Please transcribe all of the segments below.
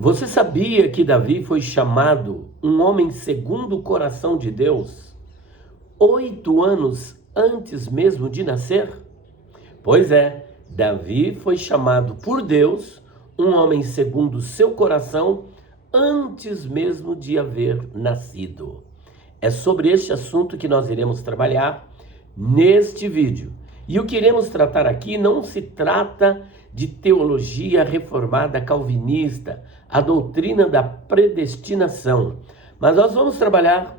Você sabia que Davi foi chamado um homem segundo o coração de Deus 8 anos antes mesmo de nascer? Pois é, Davi foi chamado por Deus um homem segundo o seu coração antes mesmo de haver nascido. É sobre este assunto que nós iremos trabalhar neste vídeo. E o que iremos tratar aqui não se trata de teologia reformada calvinista, a doutrina da predestinação, mas nós vamos trabalhar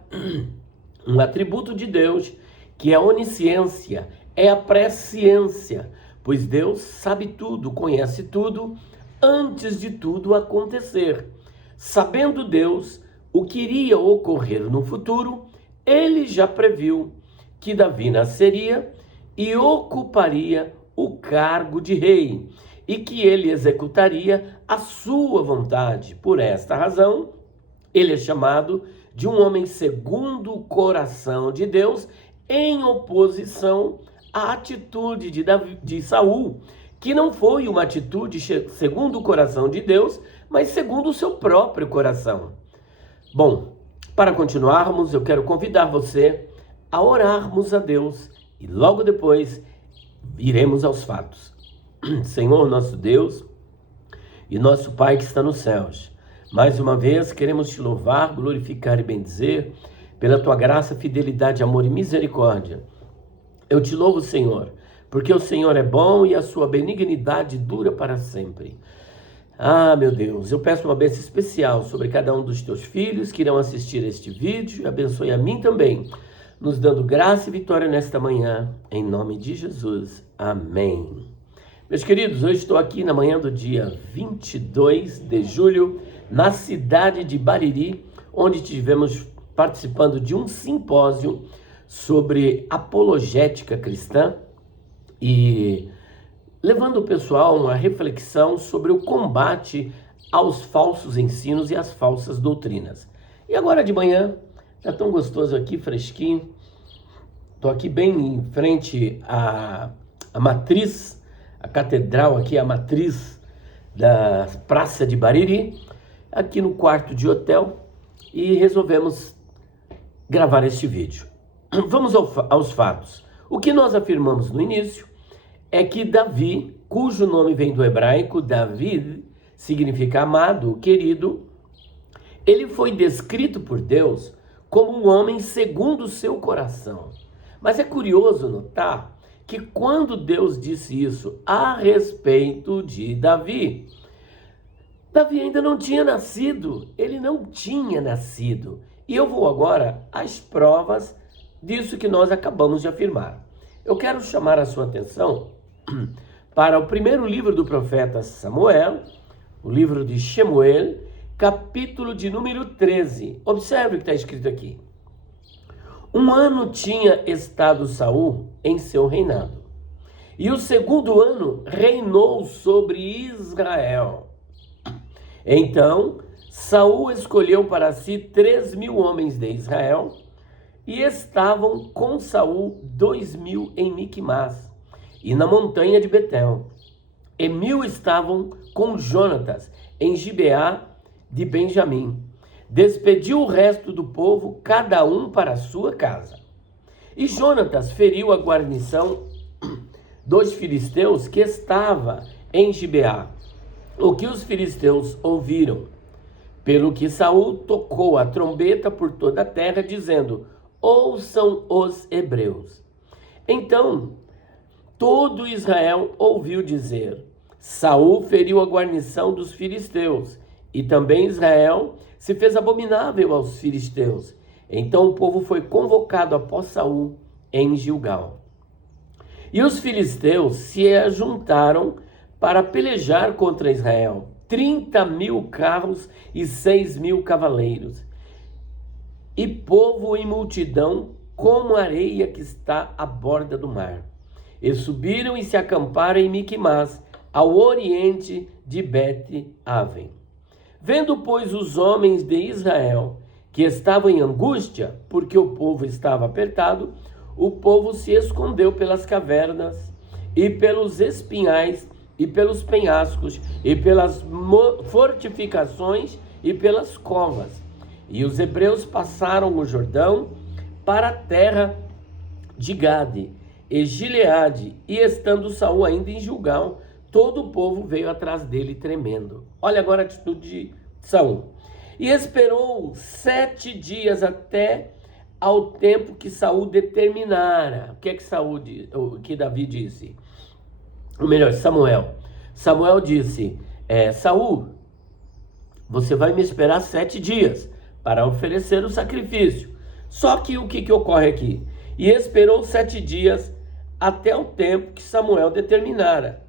um atributo de Deus que é a onisciência, é a presciência, pois Deus sabe tudo, conhece tudo antes de tudo acontecer. Sabendo Deus o que iria ocorrer no futuro, ele já previu que Davi nasceria e ocuparia o cargo de rei, e que ele executaria a sua vontade. Por esta razão, ele é chamado de um homem segundo o coração de Deus, em oposição à atitude de Saul, que não foi uma atitude segundo o coração de Deus, mas segundo o seu próprio coração. Bom, para continuarmos, eu quero convidar você a orarmos a Deus e logo depois iremos aos fatos. Senhor nosso Deus e nosso Pai que está nos céus, mais uma vez queremos te louvar, glorificar e bendizer pela tua graça, fidelidade, amor e misericórdia. Eu te louvo, Senhor, porque o Senhor é bom e a sua benignidade dura para sempre. Ah, meu Deus, eu peço uma bênção especial sobre cada um dos teus filhos que irão assistir este vídeo. Abençoe a mim também, nos dando graça e vitória nesta manhã, em nome de Jesus. Amém. Meus queridos, hoje estou aqui na manhã do dia 22 de julho, na cidade de Bariri, onde estivemos participando de um simpósio sobre apologética cristã e levando o pessoal a uma reflexão sobre o combate aos falsos ensinos e às falsas doutrinas. E agora de manhã, está tão gostoso aqui, fresquinho. Estou aqui bem em frente à matriz, a catedral aqui, a matriz da Praça de Bariri, aqui no quarto de hotel, e resolvemos gravar este vídeo. Vamos aos fatos. O que nós afirmamos no início é que Davi, cujo nome vem do hebraico, David, significa amado, querido, ele foi descrito por Deus como um homem segundo o seu coração. Mas é curioso notar que quando Deus disse isso a respeito de Davi, Davi ainda não tinha nascido, ele não tinha nascido. E eu vou agora às provas disso que nós acabamos de afirmar. Eu quero chamar a sua atenção para o primeiro livro do profeta Samuel, o livro de Shemuel, capítulo de número 13. Observe o que está escrito aqui. 1 ano tinha estado Saul em seu reinado, e o segundo ano reinou sobre Israel. Então Saul escolheu para si 3.000 homens de Israel, e estavam com Saul 2.000 em Miquimás, e na montanha de Betel. E 1.000 estavam com Jonatas em Gibeá de Benjamim. Despediu o resto do povo, cada um para a sua casa. E Jonatas feriu a guarnição dos filisteus que estava em Gibeá, o que os filisteus ouviram. Pelo que Saul tocou a trombeta por toda a terra, dizendo: ouçam os hebreus. Então todo Israel ouviu dizer: Saul feriu a guarnição dos filisteus, e também Israel se fez abominável aos filisteus. Então o povo foi convocado após Saul em Gilgal. E os filisteus se ajuntaram para pelejar contra Israel, 30.000 carros e 6.000 cavaleiros, e povo em multidão, como a areia que está à borda do mar. E subiram e se acamparam em Miquimás, ao oriente de Bet-Aven. Vendo, pois, os homens de Israel que estavam em angústia, porque o povo estava apertado, o povo se escondeu pelas cavernas e pelos espinhais e pelos penhascos, e pelas fortificações, e pelas covas. E os hebreus passaram o Jordão para a terra de Gade e Gileade, e estando Saul ainda em Gilgal, todo o povo veio atrás dele tremendo. Olha agora a atitude de Saul. E esperou 7 dias até ao tempo que Saul determinara. O que é que Davi disse? Ou melhor, Samuel. Samuel disse, Saul, você vai me esperar 7 dias para oferecer o sacrifício. Só que o que ocorre aqui? E esperou 7 dias até o tempo que Samuel determinara.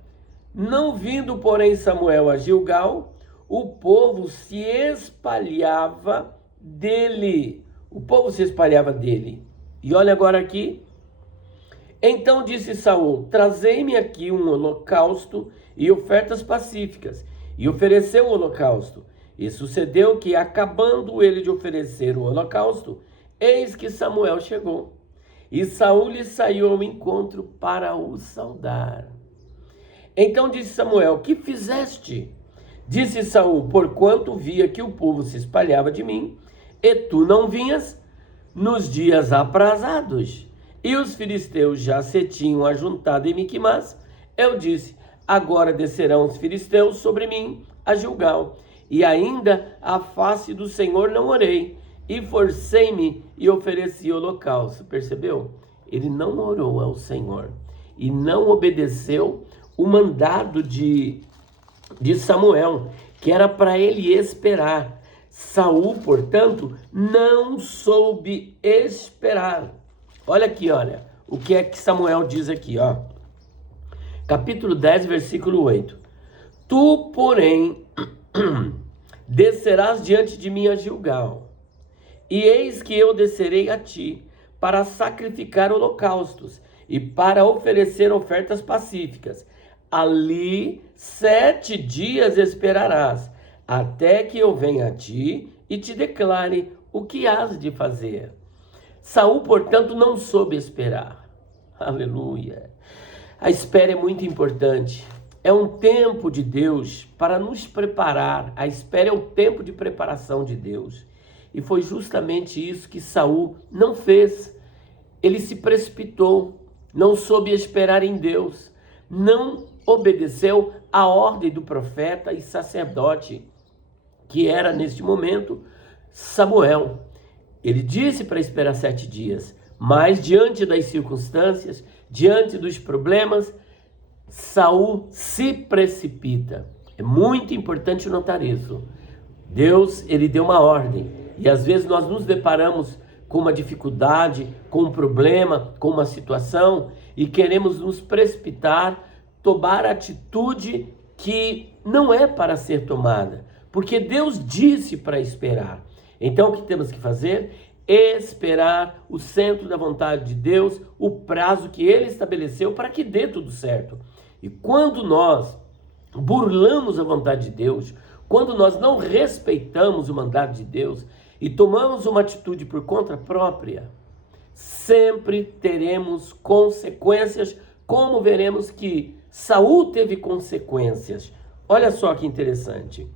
Não vindo, porém, Samuel a Gilgal, o povo se espalhava dele. O povo se espalhava dele. E olha agora aqui. Então disse Saul, trazei-me aqui um holocausto e ofertas pacíficas. E ofereceu o holocausto. E sucedeu que, acabando ele de oferecer o holocausto, eis que Samuel chegou. E Saul lhe saiu ao encontro para o saudar. Então disse Samuel, que fizeste? Disse Saul, porquanto via que o povo se espalhava de mim, e tu não vinhas nos dias aprazados. E os filisteus já se tinham ajuntado em Miquimás. Eu disse, agora descerão os filisteus sobre mim a Gilgal. E ainda a face do Senhor não orei. E forcei-me e ofereci holocausto. Percebeu? Ele não orou ao Senhor. E não obedeceu o mandado de Samuel, que era para ele esperar. Saul, portanto, não soube esperar. Olha aqui, olha, o que é que Samuel diz aqui, ó. Capítulo 10, versículo 8. Tu, porém, descerás diante de mim a Gilgal, e eis que eu descerei a ti, para sacrificar holocaustos, e para oferecer ofertas pacíficas. Ali 7 dias esperarás, até que eu venha a ti e te declare o que hás de fazer. Saul, portanto, não soube esperar. Aleluia. A espera é muito importante. É um tempo de Deus para nos preparar. A espera é o tempo de preparação de Deus. E foi justamente isso que Saul não fez. Ele se precipitou, não soube esperar em Deus, não obedeceu à ordem do profeta e sacerdote, que era neste momento Samuel. Ele disse para esperar 7 dias, mas diante das circunstâncias, diante dos problemas, Saul se precipita. É muito importante notar isso. Deus, ele deu uma ordem, e às vezes nós nos deparamos com uma dificuldade, com um problema, com uma situação, e queremos nos precipitar, tomar atitude que não é para ser tomada, porque Deus disse para esperar. Então o que temos que fazer? Esperar o centro da vontade de Deus, o prazo que Ele estabeleceu para que dê tudo certo. E quando nós burlamos a vontade de Deus, quando nós não respeitamos o mandato de Deus e tomamos uma atitude por conta própria, sempre teremos consequências, como veremos que Saul teve consequências. Olha só que interessante.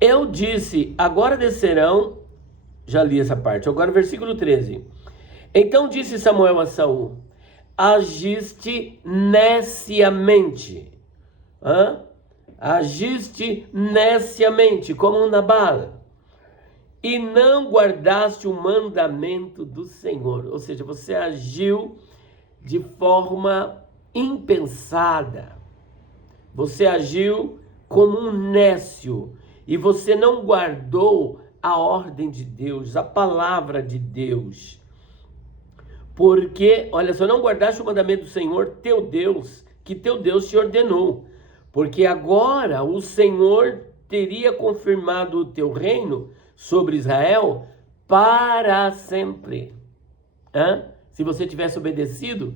Eu disse, agora descerão, já li essa parte, agora versículo 13. Então disse Samuel a Saul, agiste neciamente, agiste neciamente, como um Nabal, e não guardaste o mandamento do Senhor. Ou seja, você agiu de forma impensada, você agiu como um nécio, e você não guardou a ordem de Deus, a palavra de Deus. Porque, olha só, não guardaste o mandamento do Senhor, teu Deus, que teu Deus te ordenou. Porque agora o Senhor teria confirmado o teu reino sobre Israel para sempre. Se você tivesse obedecido,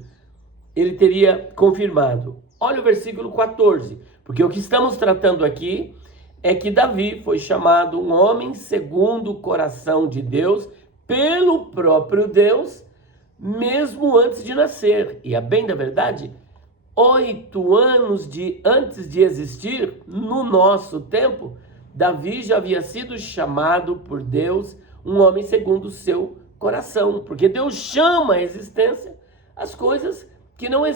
ele teria confirmado. Olha o versículo 14, porque o que estamos tratando aqui é que Davi foi chamado um homem segundo o coração de Deus, pelo próprio Deus, mesmo antes de nascer. E a bem da verdade, 8 anos antes de existir, no nosso tempo, Davi já havia sido chamado por Deus um homem segundo o seu coração, porque Deus chama à existência as coisas que não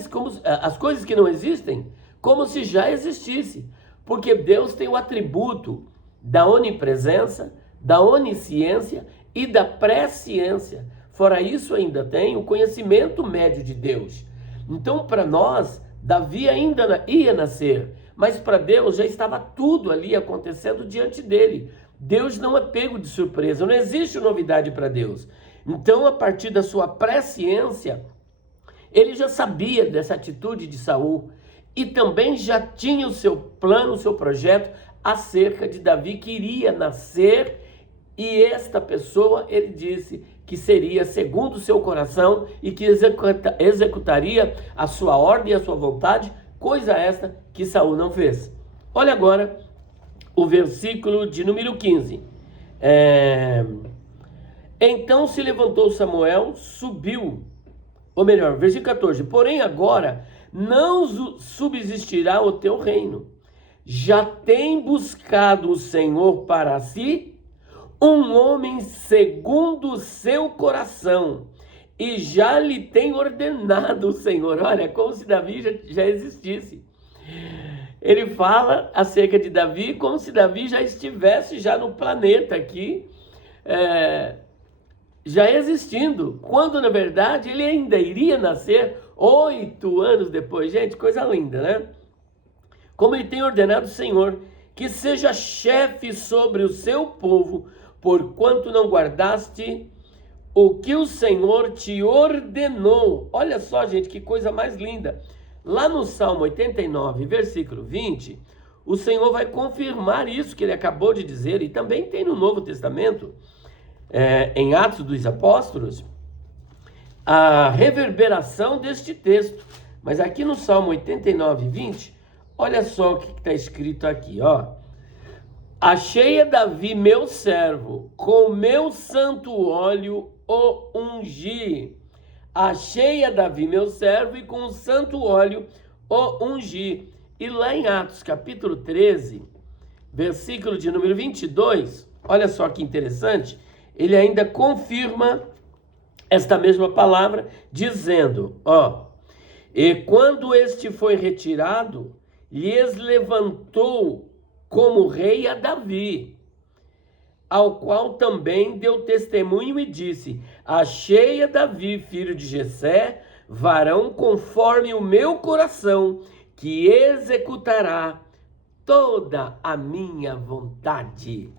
existem, como se já existisse, porque Deus tem o atributo da onipresença, da onisciência e da presciência. Fora isso, ainda tem o conhecimento médio de Deus. Então, para nós, Davi ainda ia nascer, mas para Deus já estava tudo ali acontecendo diante dele. Deus não é pego de surpresa, não existe novidade para Deus. Então, a partir da sua presciência, ele já sabia dessa atitude de Saul e também já tinha o seu plano, o seu projeto acerca de Davi que iria nascer, e esta pessoa, ele disse que seria segundo o seu coração e que executaria a sua ordem e a sua vontade, coisa esta que Saul não fez. Olha agora o versículo de número 15. Então se levantou Samuel, subiu, ou melhor, versículo 14, porém agora não subsistirá o teu reino, já tem buscado o Senhor para si um homem segundo o seu coração, e já lhe tem ordenado o Senhor. Olha, como se Davi já existisse. Ele fala acerca de Davi como se Davi já estivesse já no planeta aqui, já existindo, quando na verdade ele ainda iria nascer 8 anos depois. Gente, coisa linda, né? Como ele tem ordenado o Senhor, que seja chefe sobre o seu povo, porquanto não guardaste o que o Senhor te ordenou. Olha só, gente, que coisa mais linda. Lá no Salmo 89, versículo 20, o Senhor vai confirmar isso que ele acabou de dizer, e também tem no Novo Testamento, em Atos dos Apóstolos, a reverberação deste texto. Mas aqui no Salmo 89, 20, olha só o que está escrito aqui, ó. Achei a Davi, meu servo, com meu santo óleo o ungi. Achei a Davi, meu servo, e com o santo óleo o ungi. E lá em Atos, capítulo 13, versículo de número 22, olha só que interessante, ele ainda confirma esta mesma palavra, dizendo, ó, e quando este foi retirado, lhes levantou como rei a Davi, ao qual também deu testemunho e disse, achei a Davi, filho de Jessé, varão conforme o meu coração, que executará toda a minha vontade.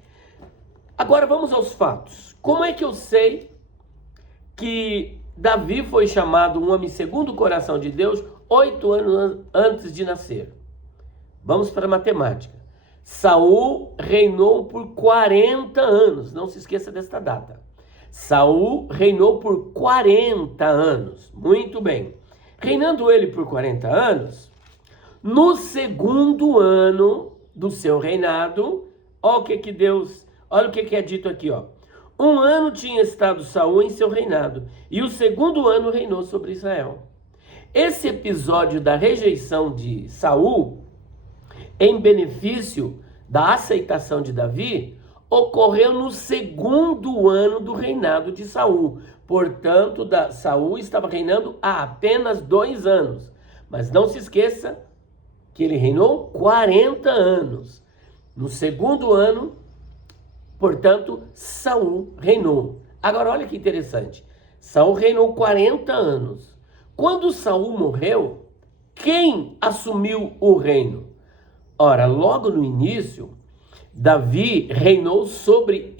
Agora vamos aos fatos. Como é que eu sei que Davi foi chamado um homem segundo o coração de Deus 8 anos antes de nascer? Vamos para a matemática. Saul reinou por 40 anos, não se esqueça desta data. Saul reinou por 40 anos, muito bem. Reinando ele por 40 anos, no segundo ano do seu reinado, olha o que é dito aqui, ó. 1 ano tinha estado Saul em seu reinado, e o segundo ano reinou sobre Israel. Esse episódio da rejeição de Saul em benefício da aceitação de Davi, ocorreu no segundo ano do reinado de Saul. Portanto, Saul estava reinando há apenas 2 anos. Mas não se esqueça que ele reinou 40 anos. No segundo ano, portanto, Saul reinou. Agora, olha que interessante. Saul reinou 40 anos. Quando Saul morreu, quem assumiu o reino? Ora, logo no início, Davi reinou sobre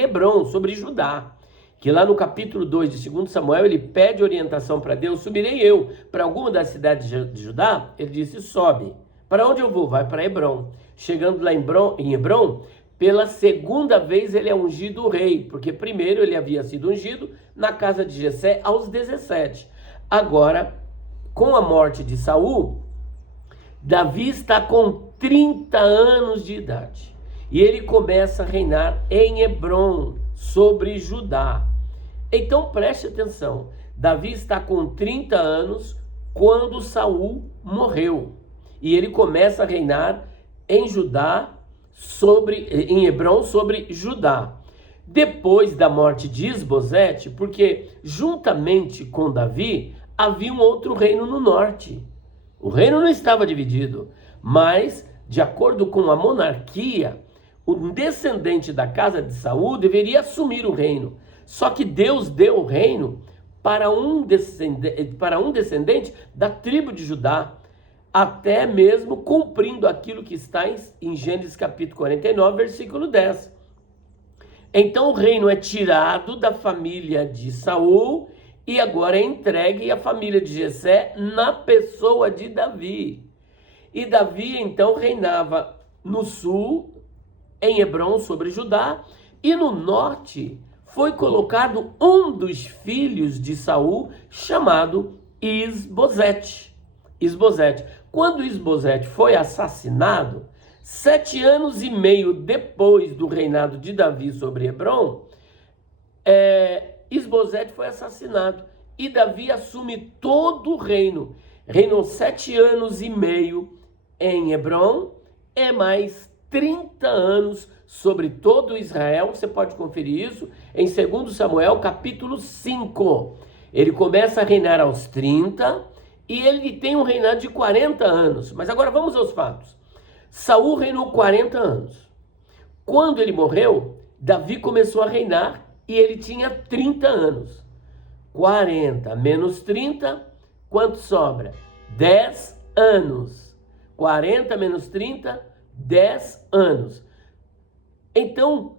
Hebrom, sobre Judá, que lá no capítulo 2 de 2 Samuel, ele pede orientação para Deus, subirei eu para alguma das cidades de Judá? Ele disse, sobe. Para onde eu vou? Vai para Hebrom. Chegando lá em Hebrom, pela segunda vez ele é ungido rei, porque primeiro ele havia sido ungido na casa de Jessé aos 17. Agora, com a morte de Saul, Davi está com 30 anos de idade e ele começa a reinar em Hebrom, sobre Judá. Então preste atenção, Davi está com 30 anos quando Saul morreu. E ele começa a reinar em em Hebrom sobre Judá. Depois da morte de Isbosete, porque juntamente com Davi havia um outro reino no norte. O reino não estava dividido, mas de acordo com a monarquia, o descendente da casa de Saul deveria assumir o reino. Só que Deus deu o reino para um descendente da tribo de Judá, até mesmo cumprindo aquilo que está em Gênesis capítulo 49, versículo 10. Então o reino é tirado da família de Saul e agora é entregue à família de Jessé na pessoa de Davi. E Davi então reinava no sul, em Hebrom, sobre Judá, e no norte foi colocado um dos filhos de Saul, chamado Isbosete. Quando Isbosete foi assassinado, 7 anos e meio depois do reinado de Davi sobre Hebrom, Isbosete foi assassinado e Davi assume todo o reino. Reinou 7 anos e meio em Hebrom e mais 30 anos sobre todo Israel. Você pode conferir isso em 2 Samuel capítulo 5. Ele começa a reinar aos 30 e ele tem um reinado de 40 anos. Mas agora vamos aos fatos. Saul reinou 40 anos. Quando ele morreu, Davi começou a reinar e ele tinha 30 anos. 40 menos 30, quanto sobra? 10 anos. 40 menos 30, 10 anos. Então,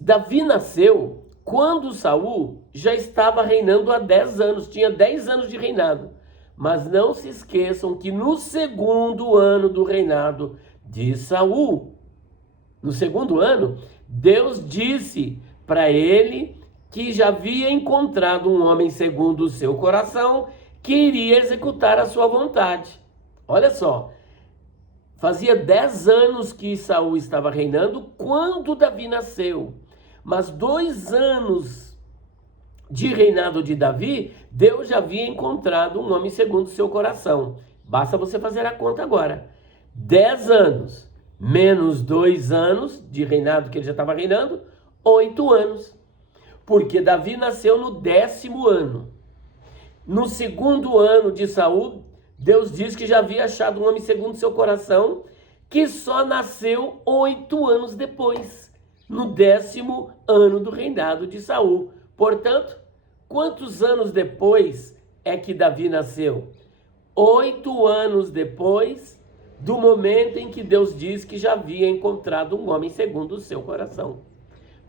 Davi nasceu quando Saul já estava reinando há 10 anos, tinha 10 anos de reinado. Mas não se esqueçam que no segundo ano do reinado de Saul, no segundo ano, Deus disse para ele que já havia encontrado um homem segundo o seu coração que iria executar a sua vontade. Olha só, fazia 10 anos que Saul estava reinando quando Davi nasceu, mas 2 anos de reinado de Davi, Deus já havia encontrado um homem segundo o seu coração. Basta você fazer a conta agora. 10 anos menos 2 anos de reinado que ele já estava reinando, 8 anos. Porque Davi nasceu no 10º ano. No segundo ano de Saul, Deus diz que já havia achado um homem segundo o seu coração, que só nasceu 8 anos depois, no 10º ano do reinado de Saul. Portanto, quantos anos depois é que Davi nasceu? 8 anos depois do momento em que Deus diz que já havia encontrado um homem segundo o seu coração.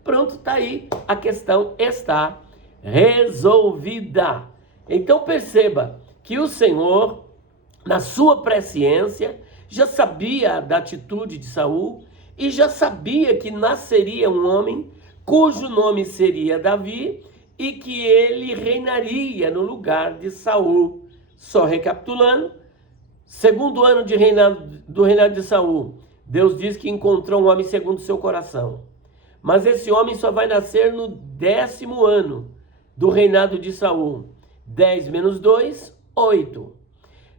Pronto, está aí, a questão está resolvida. Então perceba que o Senhor, na sua presciência, já sabia da atitude de Saul e já sabia que nasceria um homem cujo nome seria Davi e que ele reinaria no lugar de Saul. Só recapitulando, segundo ano do reinado de Saul, Deus diz que encontrou um homem segundo o seu coração. Mas esse homem só vai nascer no 10º ano do reinado de Saul. 10 menos 2, 8.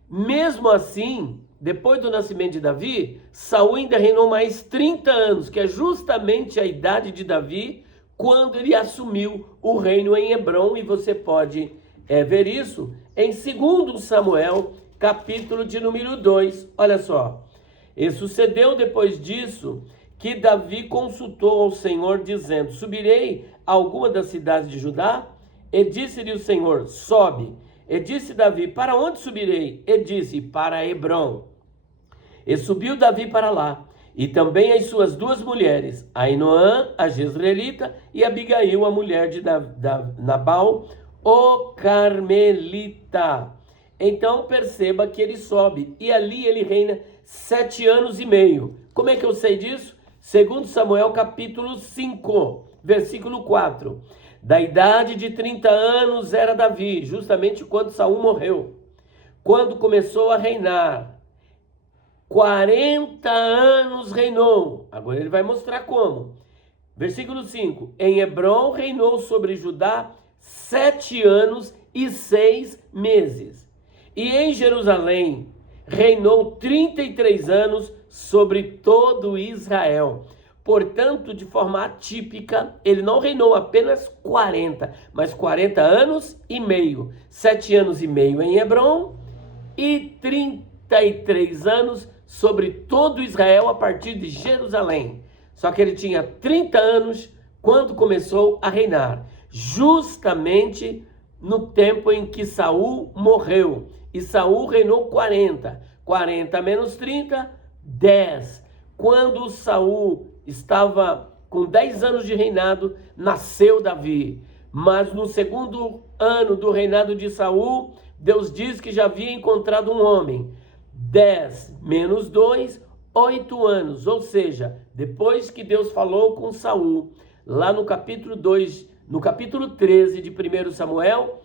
Mesmo assim, depois do nascimento de Davi, Saul ainda reinou mais 30 anos, que é justamente a idade de Davi, quando ele assumiu o reino em Hebrom, e você pode ver isso em 2 Samuel, capítulo de número 2. Olha só, e sucedeu depois disso que Davi consultou ao Senhor, dizendo: subirei a alguma das cidades de Judá? E disse-lhe o Senhor: sobe. E disse Davi: para onde subirei? E disse: para Hebrom. E subiu Davi para lá, e também as suas 2 mulheres, Ainoã, a jezreelita, e Abigail, a mulher de Nabal, o carmelita. Então perceba que ele sobe, e ali ele reina 7 anos e meio. Como é que eu sei disso? 2 Samuel capítulo 5, versículo 4. Da idade de 30 anos era Davi, justamente quando Saul morreu. Quando começou a reinar, 40 anos reinou. Agora ele vai mostrar como. Versículo 5. Em Hebrom reinou sobre Judá 7 anos e 6 meses. E em Jerusalém reinou 33 anos sobre todo Israel. Portanto, de forma atípica, ele não reinou apenas 40, mas 40 anos e meio. 7 anos e meio em Hebrom e 33 anos sobre todo Israel a partir de Jerusalém. Só que ele tinha 30 anos quando começou a reinar, justamente no tempo em que Saul morreu. E Saul reinou 40. 40 menos 30, 10. Quando Saul estava com 10 anos de reinado, nasceu Davi. Mas no segundo ano do reinado de Saul, Deus diz que já havia encontrado um homem. 10 menos 2, 8 anos. Ou seja, depois que Deus falou com Saul, lá no capítulo 2, no capítulo 13 de 1 Samuel,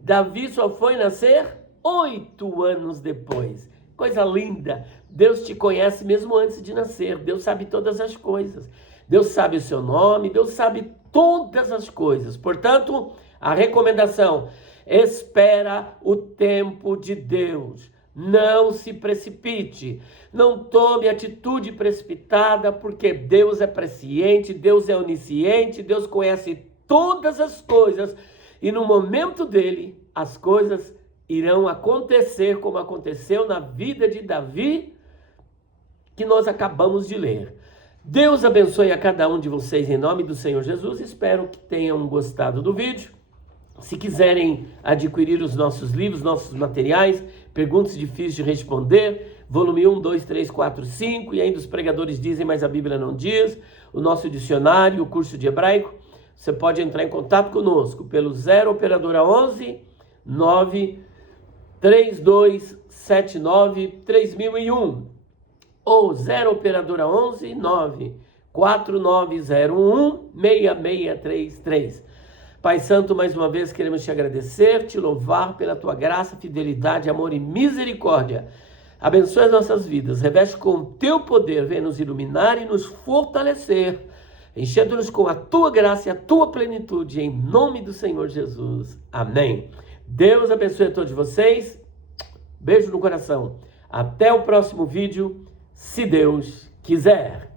Davi só foi nascer 8 anos depois. Coisa linda. Deus te conhece mesmo antes de nascer. Deus sabe todas as coisas. Deus sabe o seu nome. Deus sabe todas as coisas. Portanto, a recomendação: espera o tempo de Deus. Não se precipite. Não tome atitude precipitada, porque Deus é presciente, Deus é onisciente, Deus conhece todas as coisas. E no momento dele, as coisas irão acontecer como aconteceu na vida de Davi, que nós acabamos de ler. Deus abençoe a cada um de vocês em nome do Senhor Jesus. Espero que tenham gostado do vídeo. Se quiserem adquirir os nossos livros, nossos materiais, perguntas difíceis de responder, volume 1, 2, 3, 4, 5, e ainda os pregadores dizem, mas a Bíblia não diz, o nosso dicionário, o curso de hebraico, você pode entrar em contato conosco pelo 0 operadora 11 9 3279 3001 ou 0 operadora 11 9 4901 6633. Pai Santo, mais uma vez queremos te agradecer, te louvar pela tua graça, fidelidade, amor e misericórdia. Abençoe as nossas vidas, reveste com o teu poder, vem nos iluminar e nos fortalecer, enchendo-nos com a tua graça e a tua plenitude, em nome do Senhor Jesus. Amém. Deus abençoe a todos vocês. Beijo no coração. Até o próximo vídeo, se Deus quiser.